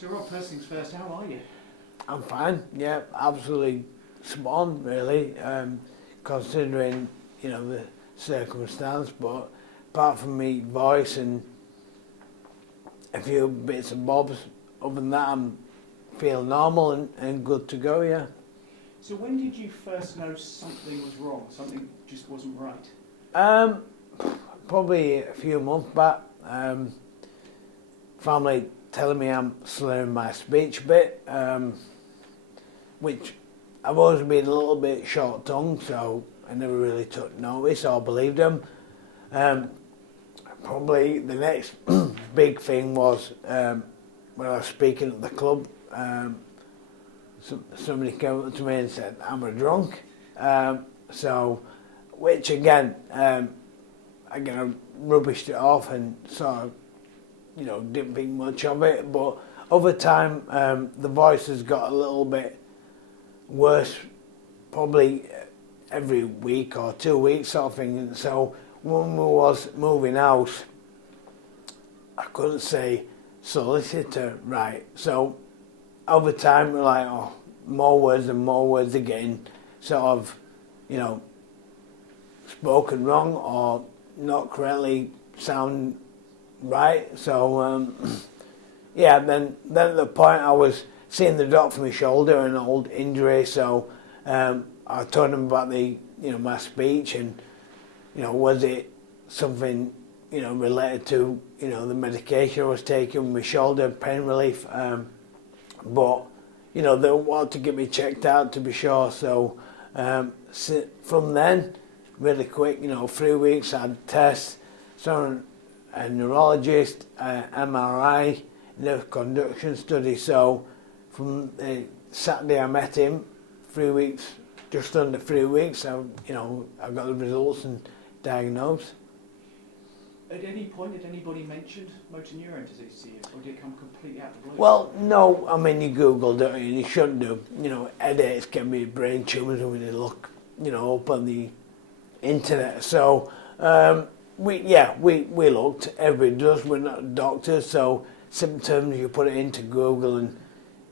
So Rob, first things first, how are you? I'm fine. Yeah, absolutely spot on, really. Considering the circumstance, but apart from me voice and a few bits and bobs, other than that, I'm feel normal and good to go. Yeah. So when did you first know something was wrong, something just wasn't right? Um, Probably a few months back. Family telling me I'm slurring my speech a bit, which I've always been a little bit short-tongued, so I never really took notice or believed them. Probably the next big thing was when I was speaking at the club. Somebody came up to me and said I'm a drunk. Which again, I kind of rubbished it off and sort of, didn't think much of it. But over time, the voice has got a little bit worse, probably every week or 2 weeks sort of thing. And so when we was moving house, I couldn't say solicitor right. So over time, we're like, more words and more words are getting sort of, spoken wrong or not correctly sound right. So, then at the point I was seeing the doctor for my shoulder, an old injury. So I told him about my speech and, was it something, related to, the medication I was taking, my shoulder pain relief. But, they wanted to get me checked out to be sure. So from then, really quick, 3 weeks, I had tests, saw a neurologist, MRI, nerve conduction study. So from the Saturday I met him, 3 weeks, just under 3 weeks, I got the results and diagnosed. At any point, did anybody mention motor neurone disease to you, or did it come completely out of the blue? Well, no, I mean, you Google, don't you, and you shouldn't do. Headaches can be brain tumours when you look, up on the internet. So, we looked, everybody does, we're not doctors, so symptoms, you put it into Google and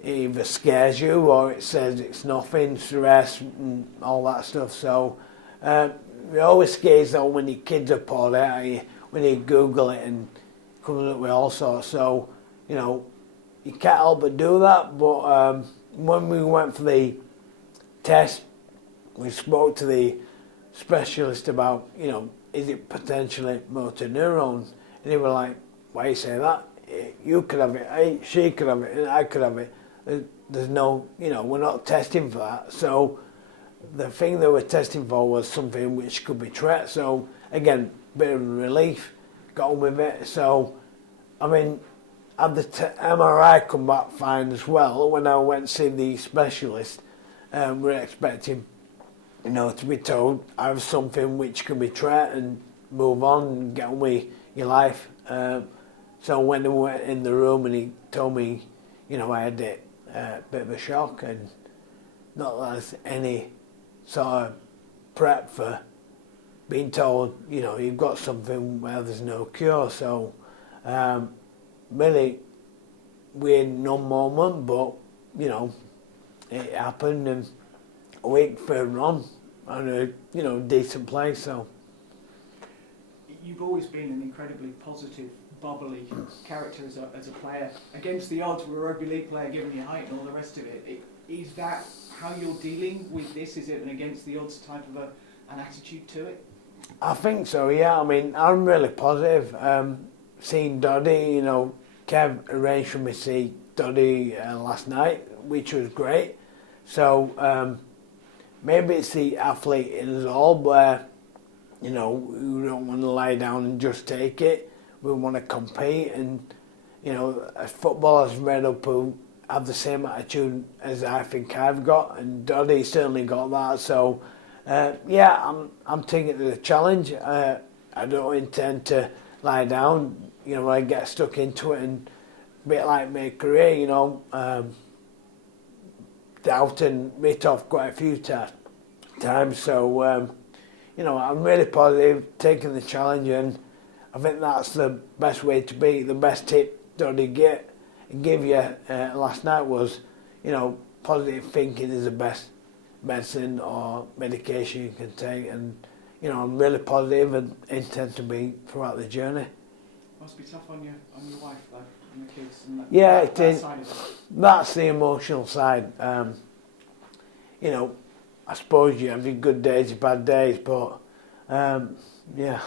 it either scares you or it says it's nothing, stress and all that stuff. So, it always scares though when your kids are poorly out of you, when you Google it and it comes up with all sorts. So, you can't help but do that. But when we went for the test, we spoke to the specialist about, is it potentially motor neurons? And they were like, why you say that? You could have it, she could have it, and I could have it. There's no, we're not testing for that. So the thing they were testing for was something which could be treated. So again, bit of relief, got on with it. So, I mean, had the MRI come back fine as well. When I went to see the specialist, we're expecting, to be told I have something which can be treated and move on and get on with your life. So when we went in the room and he told me, I had a bit of a shock and not that there's any sort of prep for being told, you've got something where there's no cure. So really weird, numb moment, but, it happened and a week further on, and a decent place. So you've always been an incredibly positive, bubbly character as a player, against the odds with a rugby league player, given your height and all the rest of it. Is that how you're dealing with this? Is it an against the odds type of an attitude to it? I think so. Yeah. I mean, I'm really positive. Seeing Doddy, Kev arranged for me to see Doddy last night, which was great. So maybe it's the athlete in us all, where we don't want to lie down and just take it. We want to compete, and as footballers read up who have the same attitude as I think I've got, and Doddy certainly got that. So I'm taking it as a challenge. I don't intend to lie down. I get stuck into it, and a bit like my career, doubt and writ off quite a few times. So, I'm really positive, taking the challenge, and I think that's the best way to be. The best tip Doddy get give you last night was, positive thinking is the best medicine or medication you can take, and I'm really positive and intend to be throughout the journey. Must be tough on your wife though, and the kids and that. Yeah, that it is. side of it. That's the emotional side. I suppose you have your good days, your bad days, but yeah.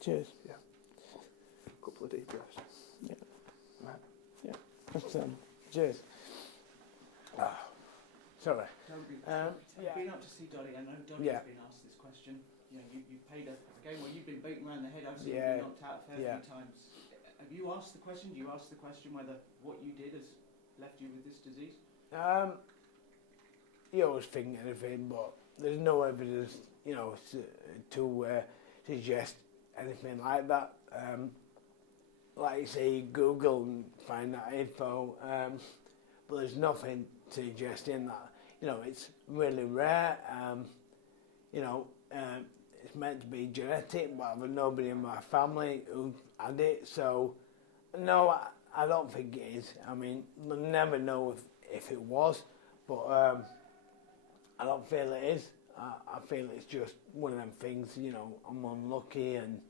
Cheers. Yeah. A couple of deep breaths. Yeah. Right. Yeah. Cheers. Sorry. You've been up to see Dotty. I know Dotty's been asked this question. You played a game where you've been beaten around the head. I've seen you been knocked out a fair few times. Have you asked the question? Do you ask the question whether what you did has left you with this disease? You always think anything, but there's no evidence, to suggest anything like that. Like you say, you Google and find that info, but there's nothing suggesting that. It's really rare. It's meant to be genetic, but I've nobody in my family who had it, so no, I don't think it is. I mean, we'll never know if it was, but I don't feel it is. I feel it's just one of them things, I'm unlucky and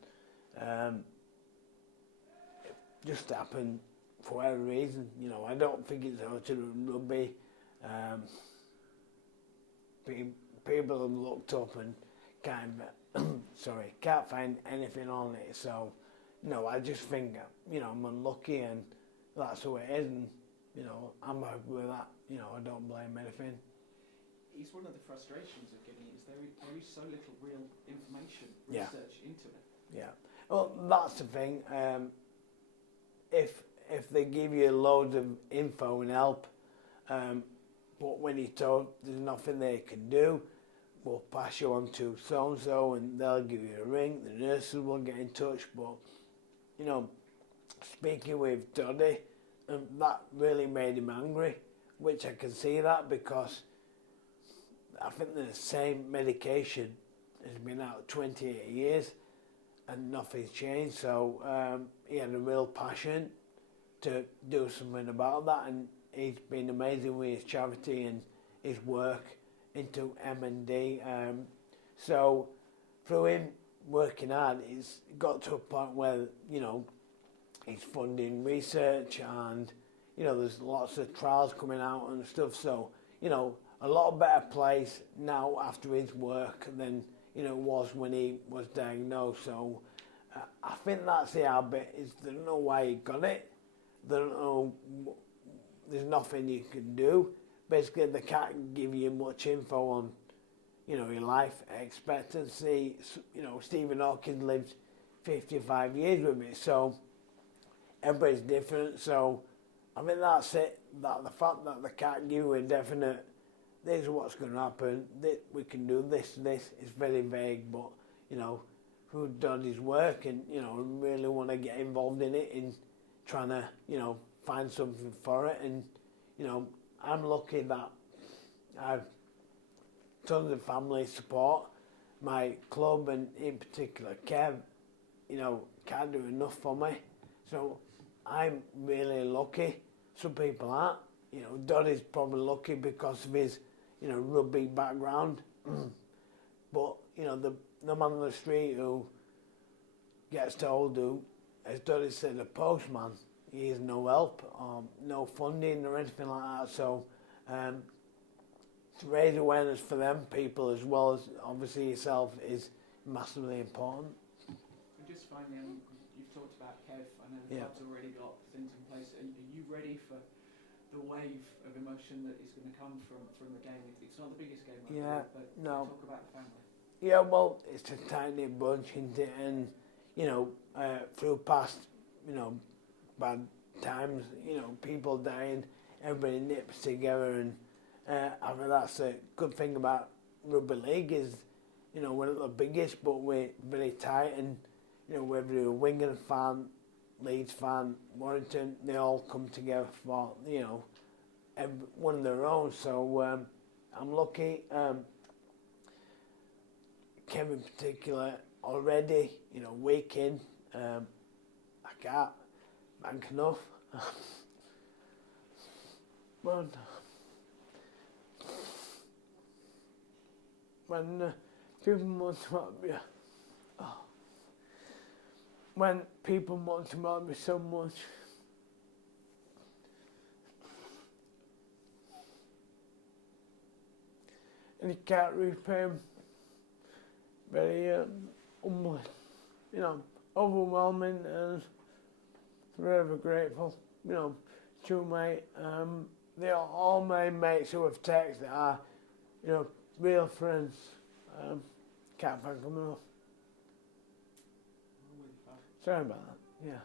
it just happened for whatever reason. I don't think it's out of rugby. People have looked up and can't find anything on it. So, no, I just think, I'm unlucky and that's the way it is, and, I'm happy with that. I don't blame anything. It's one of the frustrations of getting it, is there is so little real information, Yeah. research into it. Yeah. Well, that's the thing. If they give you loads of info and help, but when you're told there's nothing they can do, we'll pass you on to so-and-so and they'll give you a ring, the nurses will get in touch, but, speaking with Doddy, that really made him angry, which I can see that because I think the same medication has been out 28 years and nothing's changed, so he had a real passion to do something about that, and he's been amazing with his charity and his work into M&D. So through him working hard, it's got to a point where, he's funding research and, there's lots of trials coming out and stuff. So, a lot better place now after his work than, it was when he was diagnosed. So I think that's the hard bit, is they don't know why he got it. They don't know, there's nothing you can do. Basically, they can't give you much info on, your life expectancy. Stephen Hawking lived 55 years with me, so everybody's different. So I mean, that's it. That the fact that they can't give you a definite, this is what's going to happen, we can do this, is very vague, but, who done his work and, really want to get involved in it, in trying to, find something for it. And, I'm lucky that I've tons of family support. My club, and in particular Kev, can't do enough for me. So I'm really lucky. Some people aren't. Doddy's probably lucky because of his, rugby background. But, the man on the street who gets told, who, as Doddy said, a postman, he has no help or no funding or anything like that. So to raise awareness for them people, as well as obviously yourself, is massively important. And just finally, you've talked about Kev. I know the club's already got things in place. Are you ready for the wave of emotion that is going to come from the game? It's not the biggest game, but no. Talk about the family. Yeah, well, it's a tight-knit bunch, isn't it? And, through past, bad times, people dying, everybody nips together, and I mean, that's a good thing about rugby league is, we're not the biggest, but we're very tight, and, whether you're a Wigan fan, Leeds fan, Warrington, they all come together for, one of their own. So I'm lucky. Kevin in particular already, week in, I can't bank enough. when people want to help me, when people want to help me so much, and you can't repay them, very overwhelming, and forever grateful. To mate, they are all my mates who have texted that are, real friends. Can't thank them enough. Sorry about that. Yeah.